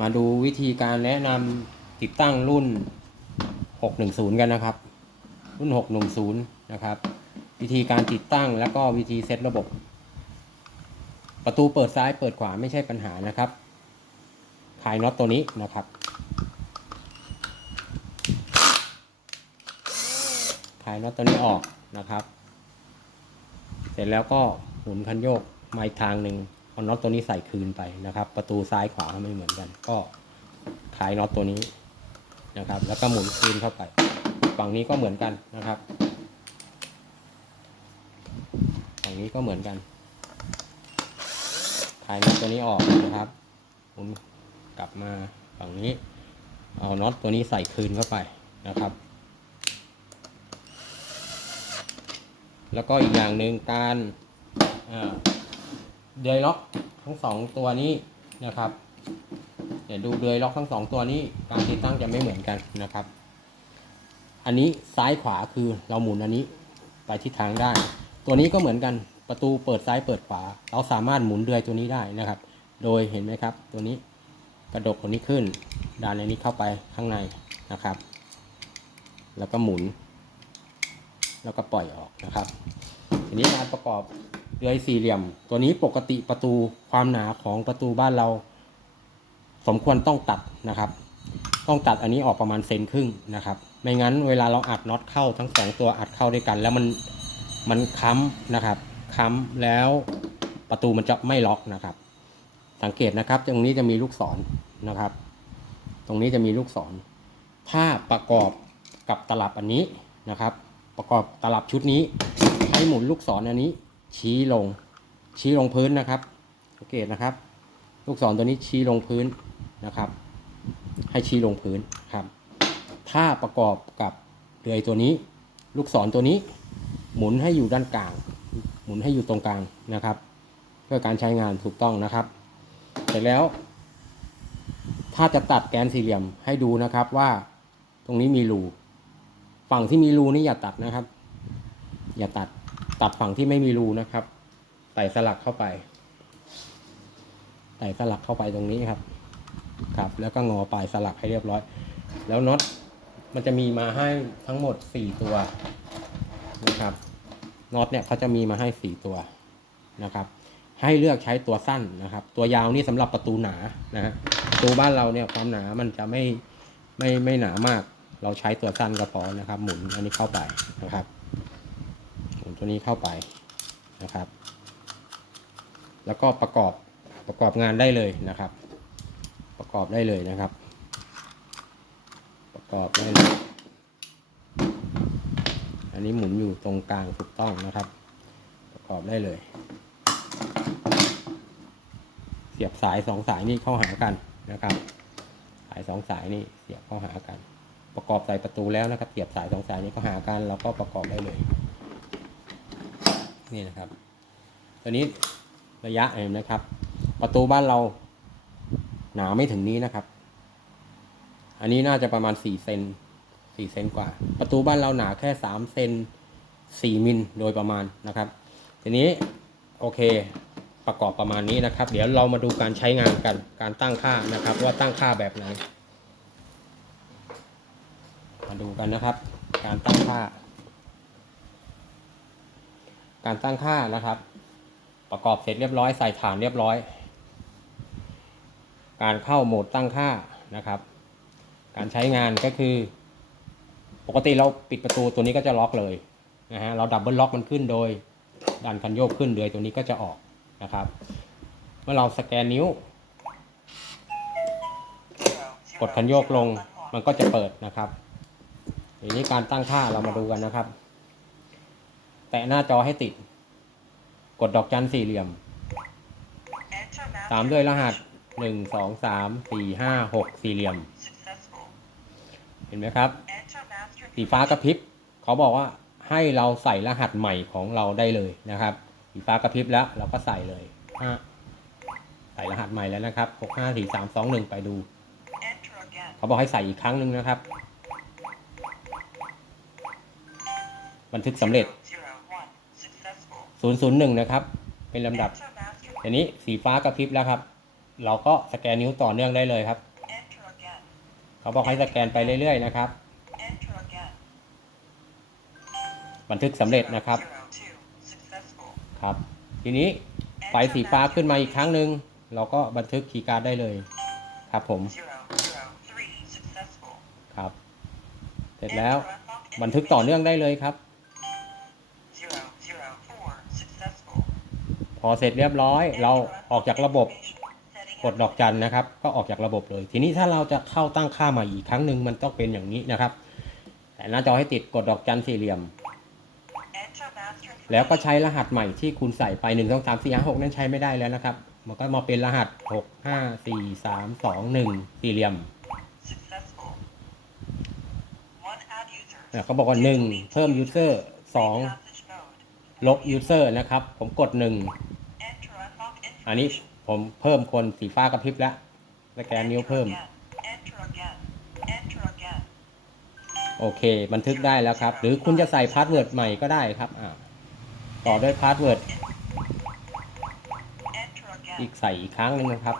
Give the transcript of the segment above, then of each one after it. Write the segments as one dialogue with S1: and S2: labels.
S1: มาดูวิธีการแนะนำติดตั้งรุ่น 610 กันนะครับ รุ่น 610 นะครับ วิธีการติดตั้งแล้วก็วิธีเซตระบบ ประตูเปิดซ้ายเปิดขวาไม่ใช่ปัญหานะครับคลายน็อตตัวนี้นะครับคลายน็อตตัวนี้ออกนะครับ เสร็จแล้วก็หมุนคันโยกมาอีกทางหนึ่ง เอาน็อตตัวนี้ใส่คืนไปนะครับ ประตูซ้ายขวาไม่เหมือนกัน ก็คลายน็อตตัวนี้นะครับ แล้วก็หมุนคืนเข้าไป ฝั่งนี้ก็เหมือนกันนะครับ ฝั่งนี้ก็เหมือนกันคลายน็อตตัวนี้ออกนะครับหมุนกลับมาฝั่งนี้ เอาน็อตตัวนี้ใส่คืนเข้าไปนะครับ แล้วก็อีกอย่างหนึ่งการอ่า เดยล็อกทั้งสองตัวนี้นะครับ เดี๋ยวดูเดยล็อกทั้งสองตัวนี้การติดตั้งจะไม่เหมือนกันนะครับ อันนี้ซ้ายขวาคือเราหมุนอันนี้ไปทิศทางได้ ตัวนี้ก็เหมือนกันประตูเปิดซ้ายเปิดขวา เราสามารถหมุนเดือยตัวนี้ได้นะครับ โดยเห็นไหมครับ ตัวนี้กระดกตัวนี้ขึ้นดันอันนี้เข้าไปข้างในนะครับ แล้วก็หมุน แล้วก็ปล่อยออกนะครับ ทีนี้การประกอบ เรือยสี่เหลี่ยม ตัวนี้ปกติประตูความหนาของประตูบ้านเรา สมควรต้องตัดนะครับ ต้องตัดอันนี้ออกประมาณเซนครึ่งนะครับ ไม่งั้นเวลาเราอัดน็อตเข้าทั้งสองตัวอัดเข้าด้วยกัน แล้วมันมันค้ำนะครับค้ำแล้วประตูมันจะไม่ล็อกนะครับ สังเกตนะครับตรงนี้จะมีลูกศรนะครับ ตรงนี้จะมีลูกศร ถ้าประกอบกับตลับอันนี้นะครับ ประกอบตลับชุดนี้ ให้หมุนลูกศรอันนี้ ชี้ลง ชี้ลงพื้นนะครับสังเกตนะครับ ลูกศรตัวนี้ชี้ลงพื้นนะครับ ให้ชี้ลงพื้นครับ ถ้าประกอบกับเรือยตัวนี้ ลูกศรตัวนี้ หมุนให้อยู่ด้านกลาง หมุนให้อยู่ตรงกลางนะครับ เพื่อการใช้งานถูกต้องนะครับ เสร็จแล้ว ถ้าจะตัดแกนสี่เหลี่ยมให้ดูนะครับว่าตรงนี้มีรูฝั่งที่มีรูนี่อย่าตัดนะครับ อย่าตัด ตัดฝั่งที่ไม่มีรูนะครับใส่สลักเข้าไปใส่สลักเข้าไปตรงนี้ครับ ครับ แล้วก็งอปลายสลักให้เรียบร้อย แล้วน็อตมันจะมีมาให้ทั้งหมดสี่ตัวนะครับน็อตเนี่ยเขาจะมีมาให้สี่ตัวนะครับ ให้เลือกใช้ตัวสั้นนะครับ ตัวยาวนี่สำหรับประตูหนานะฮะประตูบ้านเราเนี่ยความหนามันจะไม่ไม่ไม่หนามาก เราใช้ตัวสั้นก็พอนะครับ หมุนอันนี้เข้าไปนะครับ ตัวนี้เข้าไปนะครับ แล้วก็ประกอบประกอบงานได้เลยนะครับ ประกอบได้เลยนะครับ ประกอบได้เลยอันนี้หมุนอยู่ตรงกลางถูกต้องนะครับ ประกอบได้เลย เสียบสายสองสายนี่เข้าหากันนะครับ สายสองสายนี่เสียบเข้าหากัน ประกอบใส่ประตูแล้วนะครับ เสียบสายสองสายนี้เข้าหากันเราก็ประกอบได้เลย นี่นะครับตัวนี้ระยะเห็นไหมครับ ประตูบ้านเราหนาไม่ถึงนี้นะครับ อันนี้น่าจะประมาณสี่เซนสี่เซนกว่า ประตูบ้านเราหนาแค่สามเซนสี่มิลโดยประมาณนะครับ ทีนี้โอเคประกอบประมาณนี้นะครับ เดี๋ยวเรามาดูการใช้งานกันการตั้งค่านะครับ ว่าตั้งค่าแบบไหนมาดูกันนะครับ การตั้งค่า การตั้งค่านะครับ ประกอบเสร็จเรียบร้อยใส่ฐานเรียบร้อย การเข้าโหมดตั้งค่านะครับ การใช้งานก็คือ ปกติเราปิดประตูตัวนี้ก็จะล็อกเลยนะฮะเราดับเบิลล็อกมันขึ้นโดยดันคันโยกขึ้นเดือยตัวนี้ก็จะออกนะครับ เมื่อเราสแกนนิ้ว กดคันโยกลงมันก็จะเปิดนะครับทีนี้การตั้งค่าเรามาดูกันนะครับ แตะหน้าจอให้ติด กดดอกจันสี่เหลี่ยม ตามด้วยรหัสหนึ่งสองสามสี่ห้าหกสี่เหลี่ยม เห็นไหมครับ สีฟ้ากระพริบเขาบอกว่าให้เราใส่รหัสใหม่ของเราได้เลยนะครับ สีฟ้ากระพริบแล้วเราก็ใส่เลยห้าใส่รหัสใหม่แล้วนะครับหกห้าสี่สามสองหนึ่งไปดู เขาบอกให้ใส่อีกครั้งหนึ่งนะครับ บันทึกสำเร็จ 001 นะครับ เป็นลำดับทีนี้สีฟ้ากระพริบแล้วครับ เราก็สแกนนิ้วต่อเนื่องได้เลยครับ เขาบอกให้สแกนไปเรื่อยๆนะครับ บันทึกสำเร็จนะครับ ครับ ทีนี้ไฟสีฟ้าขึ้นมาอีกครั้งหนึ่งเราก็บันทึกคีย์การ์ดได้เลยครับผมครับ เสร็จแล้วบันทึกต่อเนื่องได้เลยครับ พอเสร็จเรียบร้อย เราออกจากระบบกดดอกจันนะครับ ก็ออกจากระบบเลย ทีนี้ถ้าเราจะเข้าตั้งค่าใหม่อีกครั้งหนึ่งมันต้องเป็นอย่างนี้นะครับ แต่หน้าจอให้ติดกดดอกจันสี่เหลี่ยม แล้วก็ใช้รหัสใหม่ที่คุณใส่ไป1 2 3 4 5 6นั้นใช้ไม่ได้แล้วนะครับ มันก็มาเป็นรหัส 6 5 4 3 2 1 สี่เหลี่ยม
S2: Successful. One add user.
S1: อะเขาบอกว่า 1 เพิ่ม user 2
S2: Passage mode.
S1: ลบ user นะครับ ผมกด1
S2: Enter unlock
S1: อันนี้ผมเพิ่มคนสีฟ้ากระพริบแล้วสแกนนิ้วเพิ่ม โอเค บันทึกได้แล้วครับ หรือคุณจะใส่พาสเวิร์ดใหม่ก็ได้ครับอ่าต่อด้วยพาสเวิร์ดอีกใส่อีกครั้งหนึ่งนะครับ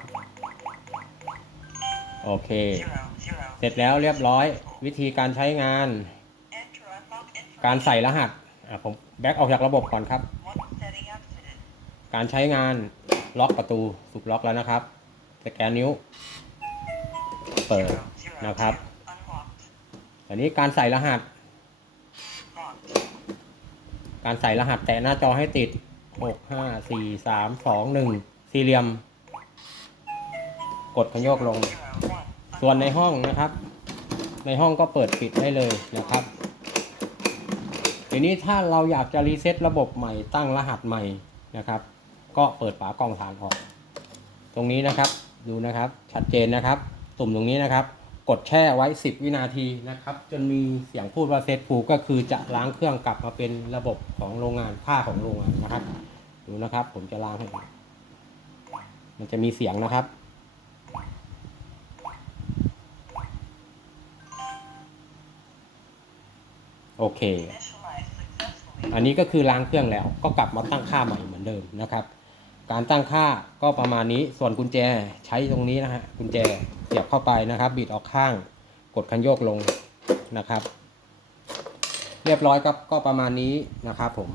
S1: โอเค เสร็จแล้วเรียบร้อย วิธีการใช้งาน การใส่รหัสอะผมแบ็กออกจากระบบก่อนครับ การใช้งาน ล็อกประตูถูกล็อกแล้วนะครับ สแกนนิ้ว เปิดนะครับ อันนี้การใส่รหัส การใส่รหัสแตะหน้าจอให้ติด 6 5 4 3 2 1 สี่เหลี่ยม กดขยโยกลง ส่วนในห้องนะครับ ในห้องก็เปิดปิดได้เลยนะครับทีนี้ถ้าเราอยากจะรีเซ็ตระบบใหม่ตั้งรหัสใหม่นะครับ ก็เปิดฝากล่องฐานออก ตรงนี้นะครับดูนะครับชัดเจนนะครับ ตุ่มตรงนี้นะครับ กดแช่ไว้ 10 วินาทีนะครับ จนมีเสียงพูดว่าเซตฟูก็คือจะล้างเครื่องกลับมาเป็นระบบของโรงงานค่าของโรงงานนะครับ ดูนะครับ ผมจะล้างให้มันจะมีเสียงนะครับโอเค อันนี้ก็คือล้างเครื่องแล้วก็กลับมาตั้งค่าใหม่เหมือนเดิมนะครับ การตั้งค่าก็ประมาณนี้ ส่วนกุญแจใช้ตรงนี้นะฮะ กุญแจเสียบเข้าไปนะครับ บิดออกข้าง กดคันโยกลงนะครับ เรียบร้อยครับก็ประมาณนี้นะครับผม